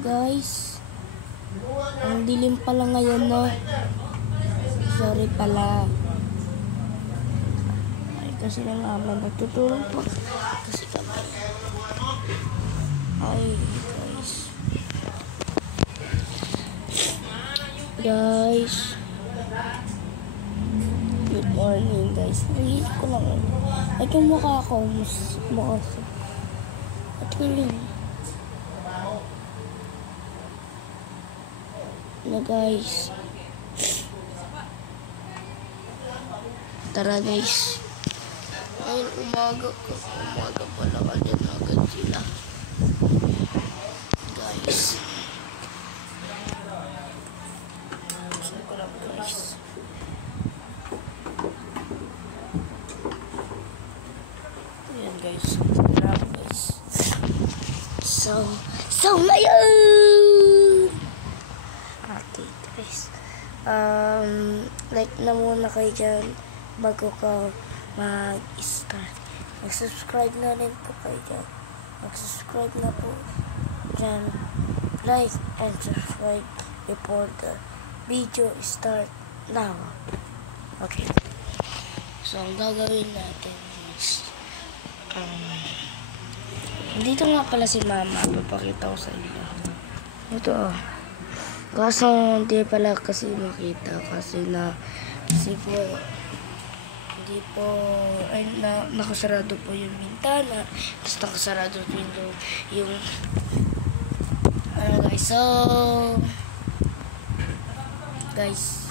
Guys, ang dilim pala ngayon, no? Sorry pala. Ay, kasi lang naman natutulog pa. Kasi kami. Ay, guys. Guys. Good morning, guys. Nahihit ko lang. At yung mukha ko, mas mukha ko. At yun. Na guys. Tara guys. Ngayon umaga pala kanya na agad sila. Guys. Saan ko lang guys. Ayan guys. Tara guys. So ngayon! Okay guys. Like na muna kayo dyan bago ka mag-start. Mag-subscribe na rin po kayo dyan. Mag-subscribe na po dyan. Like and subscribe before the video start now. Okay. So ang gagawin natin is dito nga pala si mama. Papakita ko sa inyo. Ito kaso hindi pala kasi makita kasi po hindi po ay nakasarado po yung bintana, tapos nakasarado yung guys. So guys,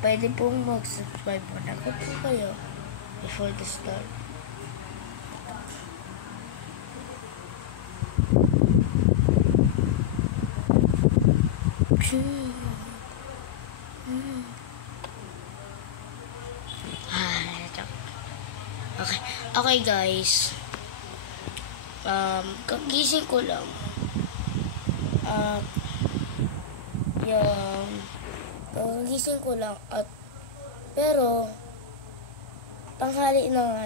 pwede pong mag-subscribe po na po kayo before the start. Okay guys. Kagising ko lang. Kagising ko lang pero tanghali na nga,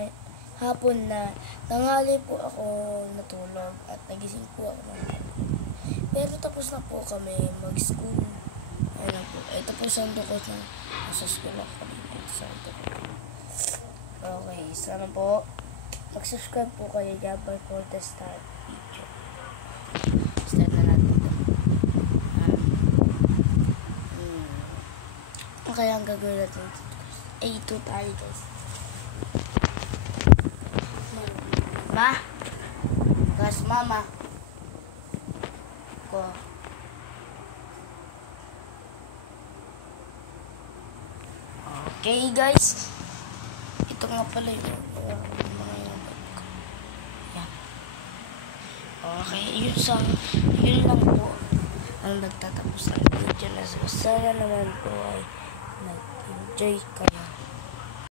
hapon na. Tanghali po ako natulog at nagising po ako ng hapon. Pero tapos na po kami mag-school. Ayun po. Ito po sando ko na nasa school ako kanina. Ito sando ko. Okay, sana po mag-subscribe po kayo dyan before the start video. Start na natin ito. Kaya ang gagawin natin ito tayo guys. Ma? Gas mama ko. Okay guys, ito nga pala yung mga yan. Okay, yun lang po ang nagtatapos ng video na sana naman po ay nag-enjoy kayo.